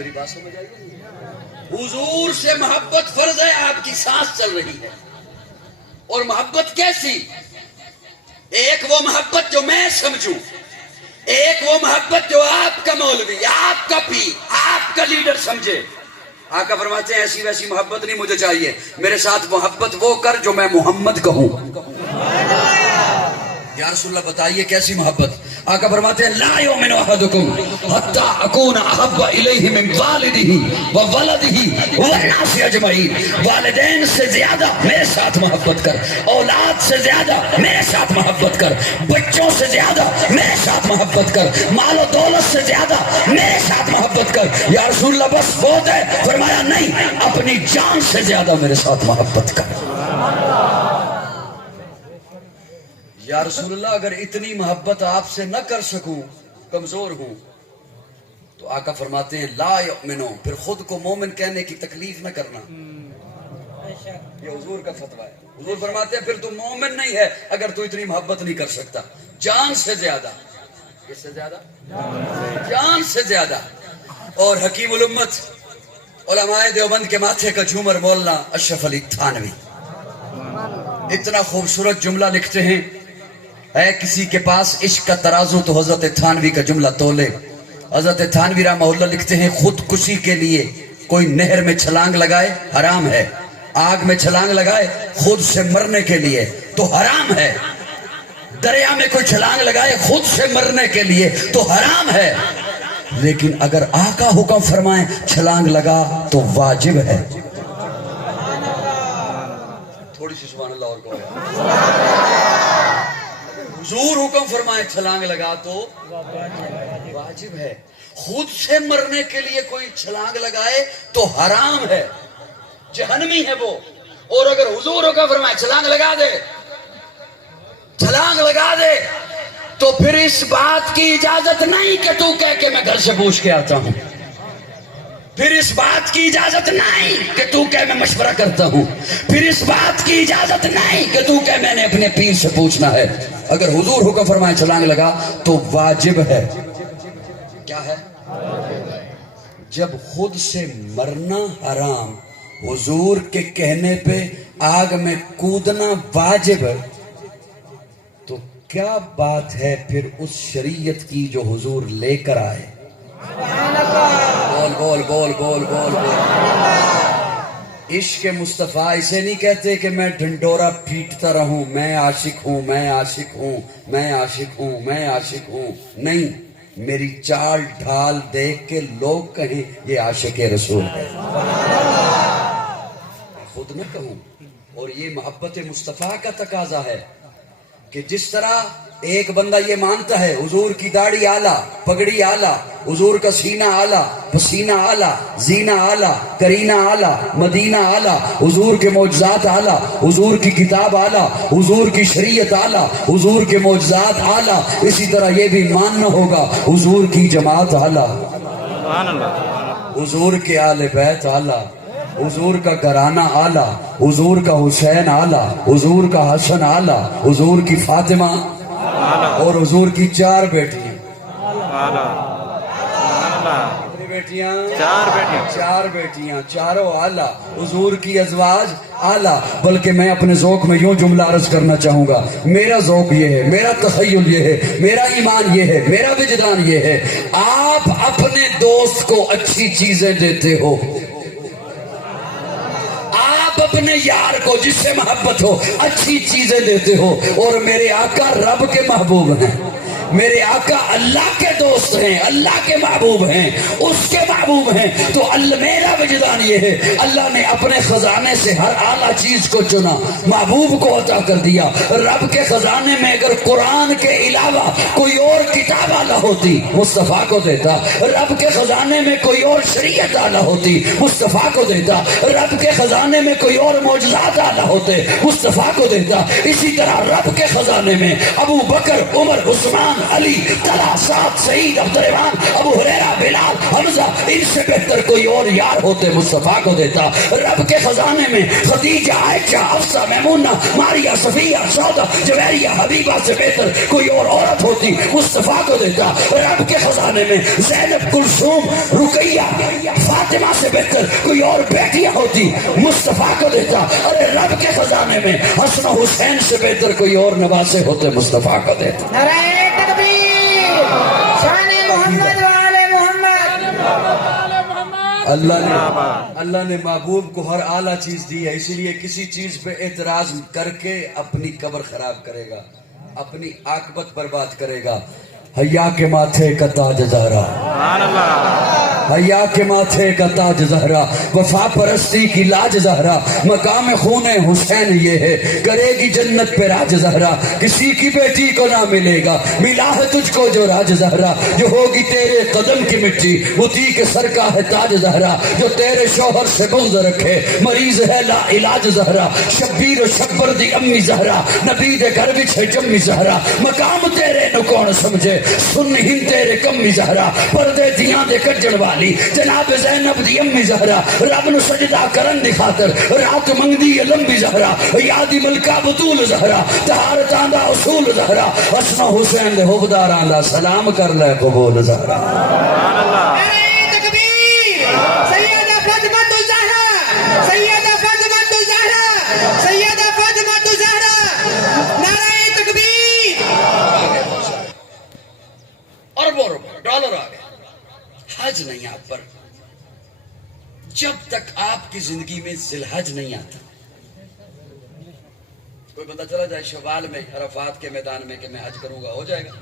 میری بات سمجھ آئی؟ حضور سے محبت فرض ہے، آپ کی سانس چل رہی ہے. اور محبت کیسی؟ ایک وہ محبت جو میں سمجھوں، ایک وہ محبت جو آپ کا مولوی، آپ کا پیر، آپ کا لیڈر سمجھے. آقا فرماتے ہیں ایسی ویسی محبت نہیں مجھے چاہیے، میرے ساتھ محبت وہ کر جو میں محمد کہوں. یا رسول اللہ بتائیے کیسی محبت؟ آقا فرماتے ہیں لا یؤمن احدکم حتی اکون احب الیہ من والدہ وولدہ والناس اجمعین. والدین سے زیادہ میرے ساتھ محبت کر، اولاد سے زیادہ میرے ساتھ محبت کر، بچوں سے زیادہ میرے ساتھ محبت کر، مال و دولت سے زیادہ میرے ساتھ محبت کر. یا رسول اللہ بس بہت ہے. فرمایا نہیں، اپنی جان سے زیادہ میرے ساتھ محبت کر. یا رسول اللہ اگر اتنی محبت آپ سے نہ کر سکوں، کمزور ہوں، تو آقا فرماتے ہیں لا یؤمنو، پھر خود کو مومن کہنے کی تکلیف نہ کرنا. یہ حضور کا فتویٰ ہے. حضور فرماتے ہیں پھر تو مومن نہیں ہے اگر تو اتنی محبت نہیں کر سکتا. جان سے زیادہ. کس سے زیادہ؟ جان سے زیادہ. اور حکیم الامت علماء دیوبند کے ماتھے کا جھومر مولانا اشرف علی تھانوی اتنا خوبصورت جملہ لکھتے ہیں، ہے کسی کے پاس عشق کا ترازو تو حضرت تھانوی کا جملہ تولے. حضرت تھانوی رحمہ اللہ لکھتے ہیں خودکشی کے لیے کوئی نہر میں چھلانگ لگائے حرام ہے، آگ میں چھلانگ لگائے خود سے مرنے کے لیے تو حرام ہے، دریا میں کوئی چھلانگ لگائے خود سے مرنے کے لیے تو حرام ہے. لیکن اگر آقا حکم فرمائیں چھلانگ لگا تو واجب ہے. تھوڑی سی سبحان اللہ اور کہو. حضور حکم فرمائے چھلانگ لگا تو واجب ہے. خود سے مرنے کے لیے کوئی چھلانگ لگائے تو حرام ہے، جہنمی ہے وہ. اور اگر حضور حکم فرمائے چھلانگ لگا دے، چھلانگ لگا دے، تو پھر اس بات کی اجازت نہیں کہ تو کہہ کہ میں گھر سے پوچھ کے آتا ہوں. پھر اس بات کی اجازت نہیں کہ تو کہ میں مشورہ کرتا ہوں. پھر اس بات کی اجازت نہیں کہ تو کہ میں نے اپنے پیر سے پوچھنا ہے. اگر حضور حکم فرمائے چھلانگ لگا تو واجب ہے. کیا ہے؟ جب خود سے مرنا حرام، حضور کے کہنے پہ آگ میں کودنا واجب ہے، تو کیا بات ہے پھر اس شریعت کی جو حضور لے کر آئے؟ بول بول بول بول بول بول. عشق مصطفیٰ اسے نہیں کہتے کہ میں ڈھنڈورا پیٹتا رہوں میں عاشق ہوں میں عاشق ہوں میں عاشق ہوں میں عاشق ہوں. نہیں، میری چال ڈھال دیکھ کے لوگ کہیں یہ عاشق رسول ہے، خود نہ کہوں. اور یہ محبت مصطفیٰ کا تقاضا ہے کہ جس طرح ایک بندہ یہ مانتا ہے حضور کی داڑھی اعلیٰ، پگڑی اعلیٰ، حضور کا سینہ اعلیٰ، پسینہ اعلیٰ، زینہ اعلیٰ، کرینہ اعلیٰ، مدینہ اعلیٰ، حضور کے معجزات اعلیٰ، حضور کی کتاب اعلیٰ، حضور کی شریعت اعلیٰ، حضور کے معجزات اعلیٰ، اسی طرح یہ بھی ماننا ہوگا حضور کی جماعت اعلیٰ، حضور کے آل بیت اعلیٰ، حضور کا گھرانہ اعلیٰ، حضور کا حسین اعلیٰ، حضور کا حسن اعلیٰ، حضور کی فاطمہ اور حضور کی 4 بیٹیاں. کتنی بیٹیاں؟ 4 بیٹیاں، چاروں اعلیٰ. حضور کی ازواج اعلیٰ. بلکہ میں اپنے ذوق میں یوں جملہ عرض کرنا چاہوں گا، میرا ذوق یہ ہے، میرا تخیل یہ ہے، میرا ایمان یہ ہے، میرا وجدان یہ ہے. آپ اپنے دوست کو اچھی چیزیں دیتے ہو، اپنے یار کو جس سے محبت ہو اچھی چیزیں دیتے ہو. اور میرے آقا رب کے محبوب ہیں، میرے آقا اللہ کے دوست ہیں، اللہ کے محبوب ہیں، اس کے محبوب ہیں. تو میرا وجدان یہ ہے اللہ نے اپنے خزانے سے ہر اعلیٰ چیز کو چنا، محبوب کو عطا کر دیا. رب کے خزانے میں اگر قرآن کے علاوہ کوئی اور کتاب اعلیٰ ہوتی مصطفیٰ کو دیتا. رب کے خزانے میں کوئی اور شریعت اعلیٰ ہوتی مصطفیٰ کو دیتا. رب کے خزانے میں کوئی اور معجزات اعلیٰ ہوتے مصطفیٰ کو دیتا. اسی طرح رب کے خزانے میں ابو بکر، عمر، عثمان، علی، طلحہ، سعد، سعید، عبد الرحمن، ابو ہریرہ، بلال، حمزہ ان سے بہتر کوئی اور یار ہوتے مصطفیٰ کو دیتا. رب کے خزانے میں خدیجہ، عائشہ، حفصہ، میمونہ، ماریہ، صفیہ، سودا، جویریہ، حبیبہ سے بہتر کوئی اور عورت ہوتی مصطفیٰ کو دیتا. رب کے خزانے میں زینب، کلثوم، رقیہ، فاطمہ سے بہتر کوئی اور بیٹیاں ہوتی مصطفیٰ کو دیتا. ارے رب کے خزانے میں حسن و حسین سے بہتر کوئی اور نواسے ہوتے مصطفیٰ کو دیتا. نعرہ تکبیر، شان محمد وآل محمد. اللہ نے محبوب کو ہر اعلیٰ چیز دی ہے، اسی لیے کسی چیز پہ اعتراض کر کے اپنی قبر خراب کرے گا، اپنی عاقبت برباد کرے گا. حیا کے ماتھے کا تاج زہرا، حیا کے ماتھے کا تاج زہرا، وفا پرستی کی لاج زہرا، مقام خون حسین یہ ہے، کرے گی جنت پہ راج زہرا. کسی کی بیٹی کو نہ ملے گا ملا ہے تجھ کو جو راج زہرا. جو ہوگی تیرے قدم کی مٹی اسی کے سر کا ہے تاج زہرا. جو تیرے شوہر سے بغض رکھے مریض ہے لا علاج زہرا. شبیر و شبر دی امی زہرا، نبی دے گھر وچ ہے جمی زہرا. مقام تیرے نو کون سمجھے سن ہی تیرے کمی زہرا. پردے دیاں دے کجڑ والی جناب زینب دی امی زہرا. رب نو سجدہ کرن دی خاطر رات منگدی ہے لمبی زہرا. یادی ملکہ بطول زہرا، طہارتاں دا اصول زہرا. حسن و حسین دے حبداراں دا سلام کر لے قبول زہرا. نعرہ تکبیر، سیدہ فاطمہ الزہرا، سیدہ فاطمہ الزہرا، سیدہ فاطمہ الزہرا. نعرہ تکبیر. اربوں روپے ڈالر آ گئے. حج نہیں آپ پر جب تک آپ کی زندگی میں ذی الحج نہیں آتا. کوئی بندہ چلا جائے شوال میں عرفات کے میدان میں کہ میں حج کروں گا، ہو جائے گا.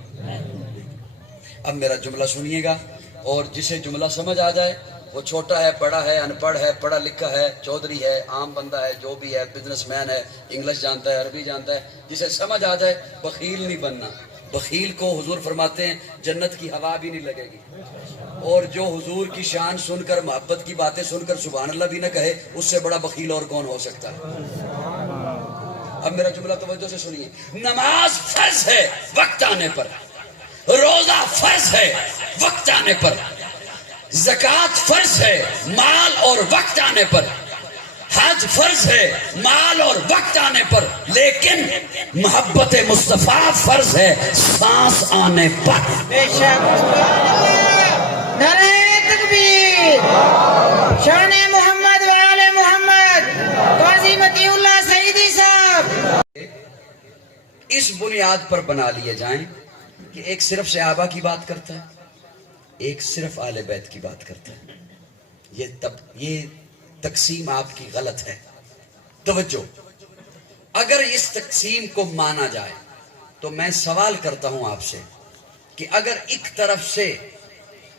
اب میرا جملہ سنیے گا اور جسے جملہ سمجھ آ جائے، وہ چھوٹا ہے، بڑا ہے، ان پڑھ ہے، پڑھا لکھا ہے، چودھری ہے، عام بندہ ہے، جو بھی ہے، بزنس مین ہے، انگلش جانتا ہے، عربی جانتا ہے، جسے سمجھ آ جائے. بخیل نہیں بننا. بخیل کو حضور فرماتے ہیں جنت کی ہوا بھی نہیں لگے گی. اور جو حضور کی شان سن کر، محبت کی باتیں سن کر سبحان اللہ بھی نہ کہے، اس سے بڑا بخیل اور کون ہو سکتا ہے. اب میرا جملہ توجہ سے سنیے. نماز فرض ہے وقت آنے پر، روزہ فرض ہے وقت آنے پر، زکوٰۃ فرض ہے مال اور وقت آنے پر، حج فرض ہے مال اور وقت آنے پر، لیکن محبت مصطفیٰ فرض ہے سانس آنے پر. بے شک. نعرہ تکبیر، شان محمد وآل محمد. قاضی مطیع اللہ سعیدی صاحب. اس بنیاد پر بنا لیے جائیں کہ ایک صرف صحابہ کی بات کرتا ہے، ایک صرف آل بیت کی بات کرتا ہے. یہ تقسیم آپ کی غلط ہے. توجہ، اگر اس تقسیم کو مانا جائے تو میں سوال کرتا ہوں آپ سے کہ اگر ایک طرف سے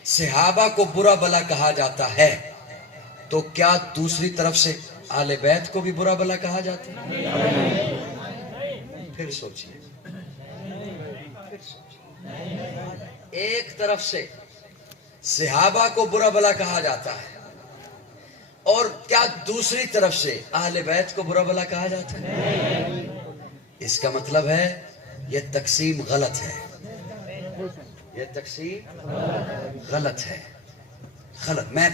صحابہ کو برا بلا کہا جاتا ہے تو کیا دوسری طرف سے آل بیت کو بھی برا بلا کہا جاتا ہے؟ پھر سوچیے. ایک طرف سے صحابہ کو برا بلا کہا جاتا ہے اور کیا دوسری طرف سے اہل بیت کو برا بلا کہا جاتا ہے؟ اس کا مطلب ہے یہ تقسیم غلط ہے. یہ تقسیم غلط ہے. غلط. میں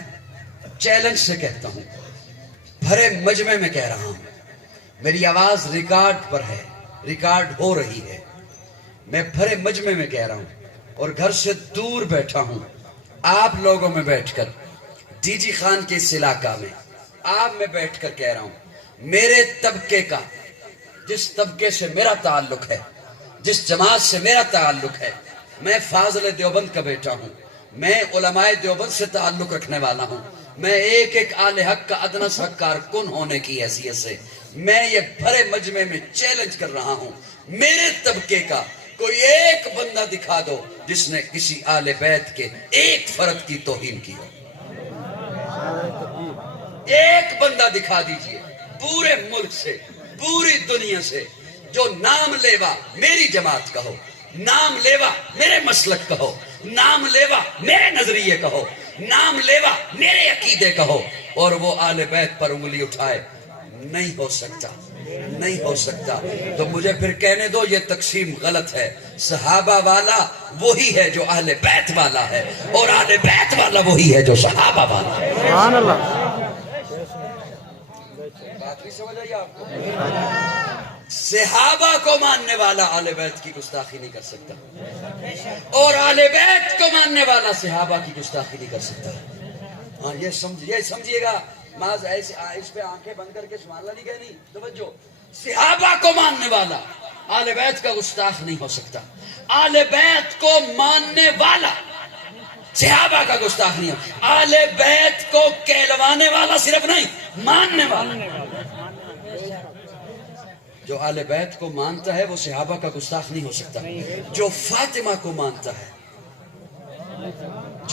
چیلنج سے کہتا ہوں، بھرے مجمع میں کہہ رہا ہوں، میری آواز ریکارڈ پر ہے، ریکارڈ ہو رہی ہے. میں بھرے مجمع میں کہہ رہا ہوں اور گھر سے دور بیٹھا ہوں، آپ لوگوں میں بیٹھ کر، ڈی جی خان کے اس علاقہ میں آپ میں بیٹھ کر کہہ رہا ہوں، میرے طبقے کا، جس طبقے سے میرا تعلق ہے، جس جماعت سے میرا تعلق ہے، میں فاضل دیوبند کا بیٹا ہوں، میں علماء دیوبند سے تعلق رکھنے والا ہوں، میں ایک ایک آل حق کا ادنیٰ سا کارکن ہونے کی حیثیت سے میں یہ بھرے مجمع میں چیلنج کر رہا ہوں، میرے طبقے کا کوئی ایک بندہ دکھا دو جس نے کسی آل بیت کے ایک فرد کی توہین کی ہو. ایک بندہ دکھا دیجئے پورے ملک سے، پوری دنیا سے، جو نام لیوا میری جماعت کا ہو، نام لیوا میرے مسلک کا ہو، نام لیوا میرے نظریے کا ہو، نام لیوا میرے عقیدے کا ہو اور وہ آل بیت پر انگلی اٹھائے. نہیں ہو سکتا. نہیں ہو سکتا. تو مجھے پھر کہنے دو یہ تقسیم غلط ہے. صحابہ والا وہی ہے جو اہل بیت والا ہے، اور اہل بیت والا وہی ہے جو صحابہ والا ہے. سبحان اللہ. بات نہیں سمجھ آئی آپ کو؟ صحابہ کو ماننے والا اہل بیت کی گستاخی نہیں کر سکتا، اور اہل بیت کو ماننے والا صحابہ کی گستاخی نہیں کر سکتا. ہاں یہ سمجھیے گا. ماذ ایسے اس پہ آنکھیں بند کر کے سبحان اللہ نہیں کہنی. توجہ. صحابہ کو ماننے والا اہل بیت کا گستاخ نہیں ہو سکتا. اہل بیت کو ماننے والا صحابہ کا گستاخ نہیں ہو. اہل بیت کو کہلوانے والا صرف نہیں، ماننے والا. جو اہل بیت کو مانتا ہے وہ صحابہ کا گستاخ نہیں ہو سکتا. جو فاطمہ کو مانتا ہے،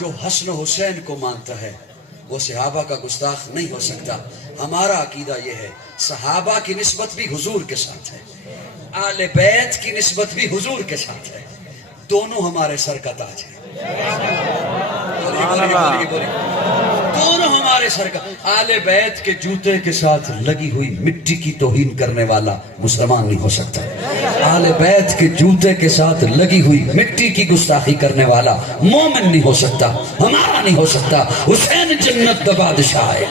جو حسن و حسین کو مانتا ہے، وہ صحابہ کا گستاخ نہیں ہو سکتا. ہمارا عقیدہ یہ ہے صحابہ کی نسبت بھی حضور کے ساتھ ہے، اہل بیت کی نسبت بھی حضور کے ساتھ ہے. دونوں ہمارے سر کا تاج ہے. دونوں ہمارے سر کا. اہل بیت کے جوتے کے ساتھ لگی ہوئی مٹی کی توہین کرنے والا مسلمان نہیں ہو سکتا. اہل بیت کے جوتے کے ساتھ لگی ہوئی مٹی کی گستاخی کرنے والا مومن نہیں ہو سکتا، ہمارا نہیں ہو سکتا. حسین جنت دا بادشاہ ہے،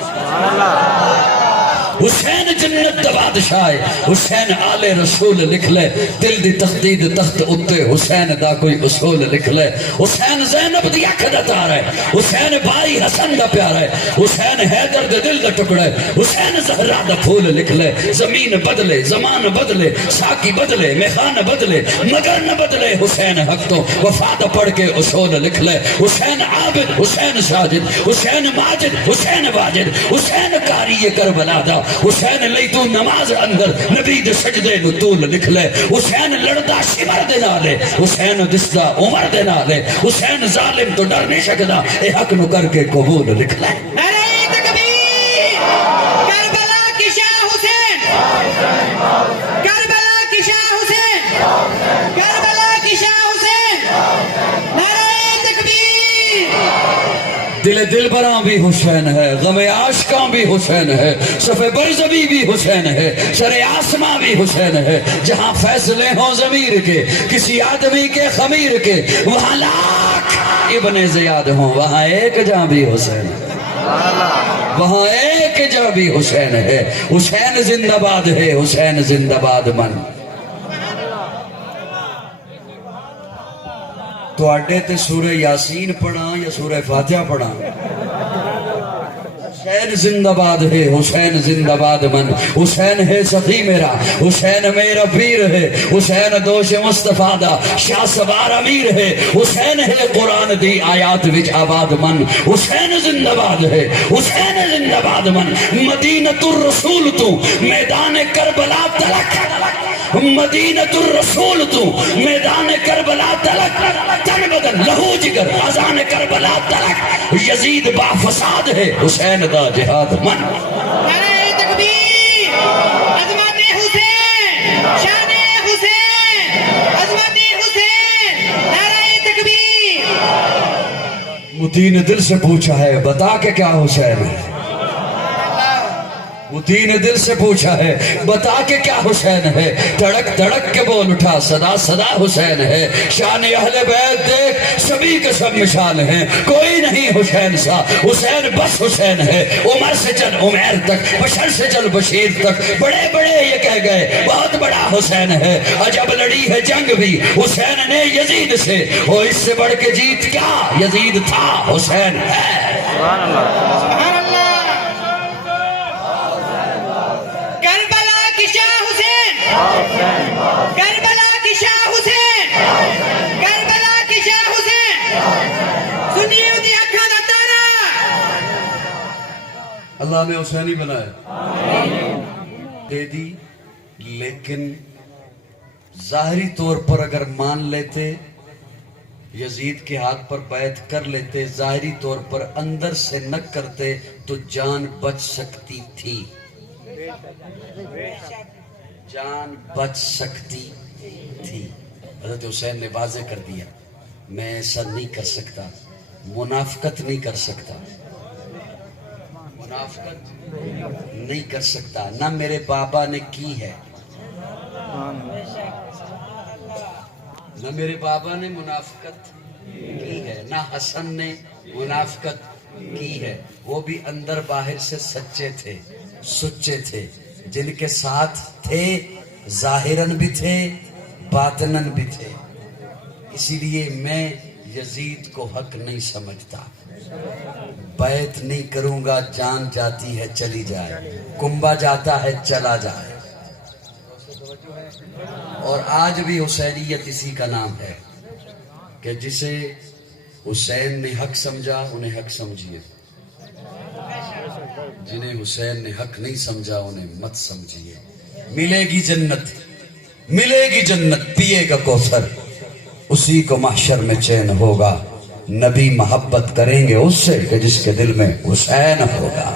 حسین جنت دا بادشاہ ہے. حسین آل رسول لکھ لے، دل دی تختی تخت اتے حسین دا کوئی اصول لکھ لے. حسین زینب دی اکھ دا تار ہے، حسین بھائی حسن دا پیار ہے، حسین حیدر دے دل دا ٹکڑا ہے. حسین زہرا دا پھول لکھ لے. زمین بدلے، زمان بدلے، ساکی بدلے، میخان بدلے، مگر نہ بدلے حسین حق تو. وفا دا پڑھ کے اصول لکھ لے. حسین عابد، حسین ساجد، حسین ماجد، حسین واجد، حسین قاری کربلا دا. حسین لئی تو نماز اندر نبی دے سجدے نو طول لکھ لے. حسین لڑدا شمر دے نالے، حسین دسدا عمر دے نالے. حسین ظالم تو ڈر نہیں سکدا، اے حق نو کر کے قبول لکھ لے. نعرہ تکبیر! کربلا کی شاہ حسین! کربلا کی شاہ حسین! کربلا کی شاہ حسین! نعرہ تکبیر! دل براں بھی حسین ہے، غم عاشقاں بھی حسین ہے، صف برزبی بھی حسین ہے، سر آسماں بھی حسین ہے. جہاں فیصلے ہوں ضمیر کے کسی آدمی کے خمیر کے، وہاں لاکھ ابن زیاد ہوں، وہاں ایک جہاں بھی حسین ہے، وہاں ایک جہاں بھی حسین ہے. حسین زندہ باد ہے، حسین زندہ باد من. تو اڈے تے سورہ یاسین پڑھا یا سورہ فاتحہ پڑھا؟ حسین زندہ باد ہے، حسین زندہ باد من. حسین ہے سخی میرا، حسین میرا پیر ہے، حسین دوش مصطفیٰ دا شاہ سوار امیر ہے. حسین ہے قرآن دی آیات وچ آباد من. حسین زندہ باد ہے، حسین زندہ باد من. مدینۃ الرسول تو میدان کربلا تلک، مدینۃ الرسول تو میدان کربلا تلک. تن بدن لہو جگر اذان کربلا تلک. یزید با فساد ہے، حسین دا جہاد من. نعرہ تکبیر! عظمت حسین! شان حسین! عظمت حسین! نعرہ تکبیر! متی نے دل سے پوچھا ہے بتا کے کیا حسین ہے. متی نے دل سے پوچھا ہے بتا کے کیا حسین ہے. تڑک تڑک کے بول اٹھا صدا صدا حسین ہے. شان اہل بیت دیکھ سبھی کے سب مثال ہیں، کوئی نہیں حسین سا. حسین بس حسین ہے. عمر سے چل عمیر تک، بشر سے چل بشیر تک، بڑے بڑے یہ کہہ گئے بہت بڑا حسین ہے. عجب لڑی ہے جنگ بھی حسین نے یزید سے، اور اس سے بڑھ کے جیت کیا، یزید تھا حسین ہے. سبحان اللہ. سبحان اللہ! کربلا کی شاہ حسین! کربلا کی شاہ حسین! کربلا کی شاہ حسین! سنیے دی اکھاں دا تارا! اللہ نے حسینی بنایا دے دی، لیکن ظاہری طور پر اگر مان لیتے یزید کے ہاتھ پر بیعت کر لیتے، ظاہری طور پر اندر سے نہ کرتے تو جان بچ سکتی تھی، جان بچ سکتی تھی. حضرت حسین نے واضح کر دیا میں ایسا نہیں کر سکتا، منافقت نہیں کر سکتا، منافقت نہیں کر سکتا. نہ میرے بابا نے کی ہے، نہ میرے بابا نے منافقت کی ہے، نہ حسن نے منافقت کی ہے، وہ بھی اندر باہر سے سچے تھے، سچے تھے، جن کے ساتھ تھے ظاہراً بھی تھے باطناً بھی تھے۔ اسی لیے میں یزید کو حق نہیں سمجھتا، بیعت نہیں کروں گا، جان جاتی ہے چلی جائے، کنبہ جاتا ہے چلا جائے۔ اور آج بھی حسینیت اسی کا نام ہے کہ جسے حسین نے حق سمجھا انہیں حق سمجھیے، جنہیں حسین نے حق نہیں سمجھا انہیں مت سمجھیے۔ ملے گی جنت، ملے گی جنت، پیے گا کوثر، اسی کو محشر میں چین ہوگا۔ نبی محبت کریں گے اس سے کہ جس کے دل میں حسین ہوگا۔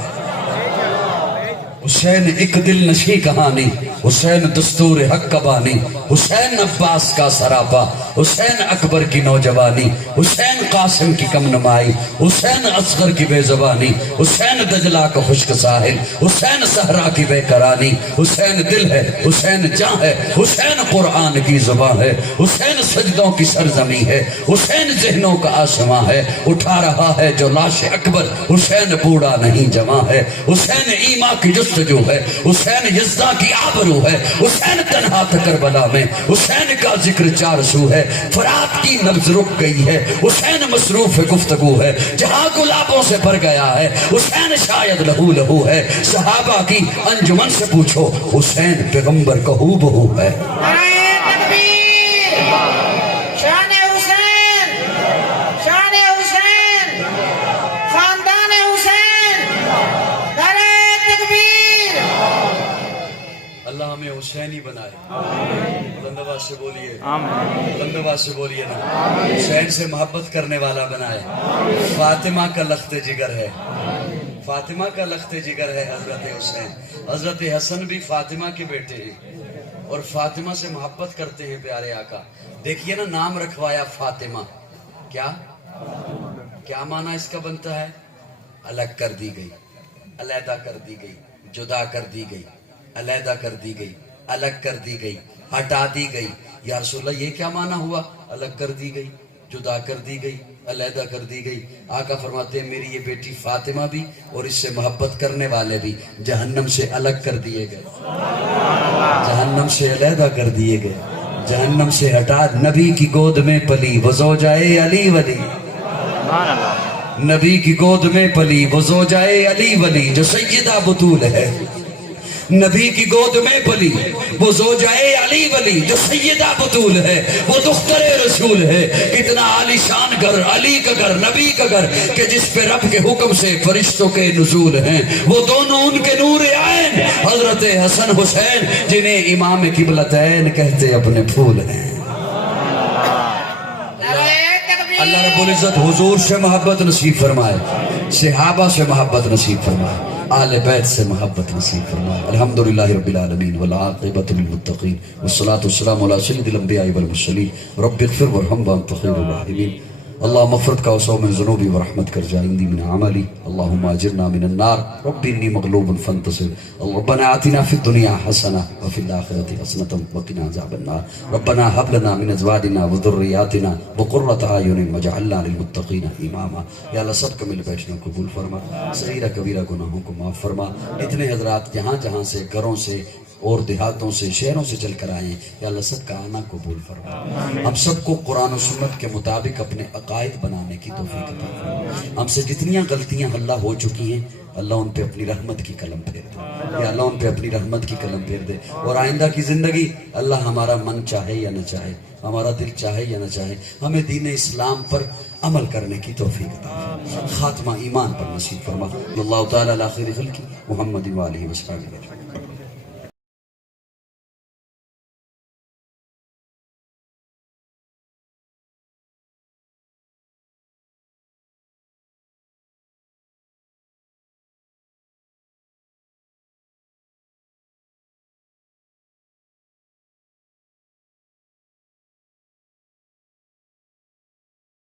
حسین ایک دل نشی کہانی، حسین دستور حق کا بانی، حسین عباس کا سراپا، حسین اکبر کی نوجوانی، حسین قاسم کی کم نمائی، حسین اصغر کی بے زبانی، حسین دجلہ کا خشک ساحل، حسین صحرا کی بے قرانی، حسین دل ہے، حسین جاں ہے، حسین قرآن کی زبان ہے، حسین سجدوں کی سرزمی ہے، حسین ذہنوں کا آسماں ہے، اٹھا رہا ہے جو لاش اکبر، حسین بوڑھا نہیں جوان ہے، حسین ایما کی جستجو ہے، حسین یزداں کی آبرو ہے، حسین تنہا تھا کربلا میں، حسین کا ذکر چار سو ہے، فرات کی نبض رک گئی ہے، حسین مصروف گفتگو ہے، جہاں گلابوں سے بھر گیا ہے، حسین شاید لہو لہو ہے، صحابہ کی انجمن سے پوچھو، حسین پیغمبر کا ہو بہو ہے۔ نعرہ تکبیر، شان حسین، شان حسین، خاندان حسین، نعرہ تکبیر۔ اللہ ہمیں حسینی بنائے، بلند آواز سے بولیے، بلند آواز سے بولیے نا، حسین سے محبت کرنے والا بنائے۔ فاطمہ کا لخت جگر ہے، فاطمہ کا لخت جگر ہے حضرت حسین۔ حضرت حسن بھی فاطمہ کے بیٹے ہیں اور فاطمہ سے محبت کرتے ہیں پیارے آقا۔ دیکھیے نا، نام رکھوایا فاطمہ، کیا معنی اس کا بنتا ہے؟ الگ کر دی گئی، علیحدہ کر دی گئی، جدا کر دی گئی، علیحدہ کر دی گئی، الگ کر دی گئی، ہٹا دی گئی۔ یا رسول اللہ یہ کیا معنی ہوا؟ الگ کر دی گئی، جدا کر دی گئی، علیحدہ کر دی گئی۔ آقا فرماتے ہیں میری یہ بیٹی فاطمہ بھی اور اس سے محبت کرنے والے بھی جہنم سے الگ کر دیے گئے، جہنم سے علیحدہ کر دیے گئے، جہنم سے ہٹا۔ نبی کی گود میں پلی وہ زوجائے علی ولی، نبی کی گود میں پلی وہ زوجائے علی ولی جو سیدہ بطول ہے، نبی کی گود میں پلی وہ زوجائے علی ولی جو سیدہ بطول ہے، وہ دختر رسول ہے۔ کتنا عالی شان گھر، علی کا گھر، نبی کا گھر کہ جس پہ رب کے حکم سے فرشتوں کے نزول ہیں، وہ دونوں ان کے نور عین حضرت حسن حسین جنہیں امام قبلتین کہتے اپنے پھول ہیں۔ اللہ رب العزت حضور سے محبت نصیب فرمائے، صحابہ سے محبت نصیب فرمائے، آل بیت سے محبت نصیب فرمائے۔ الحمدللہ رب العالمین والعاقبۃ للمتقین والصلاة والسلام علی سید الانبیاء والمرسلین رب اغفر وارحم وانت خیر الراحمین۔ اللہم مغفرت کا وسو من ذنوبی ورحمت کر جائندی من عملی، اللہم اجرنا من النار رب انی مغلوب فانتصر، ربنا آتنا فی الدنیا حسنہ وفی الآخرۃ حسنۃ وقنا عذاب النار، ربنا هب لنا من ازواجنا وذریاتنا قرۃ اعین واجعلنا للمتقین اماما۔ یا اللہ سب کا مل بیٹھنا قبول فرما، صغیرہ کبیرہ گناہوں کو معاف فرما۔ اتنے حضرات جہاں جہاں سے، گھروں سے اور دیہاتوں سے، شہروں سے چل کر آئے ہیں، یا اللہ سب کا آنا قبول فرما۔ ہم سب کو قرآن و سنت کے مطابق اپنے عقائد بنانے کی توفیق عطا فرما۔ ہم سے جتنیاں غلطیاں اللہ ہو چکی ہیں، اللہ ان پہ اپنی رحمت کی قلم پھیر دے، یا اللہ ان پہ اپنی رحمت کی قلم پھیر دے۔ اور آئندہ کی زندگی اللہ ہمارا من چاہے یا نہ چاہے، ہمارا دل چاہے یا نہ چاہے، ہمیں دین اسلام پر عمل کرنے کی توفیق عطا فرما، خاتمہ ایمان پر نصیب فرما۔ اللہ تعالیٰ علی خیر خلقہ محمد و آلہ وصحبہ۔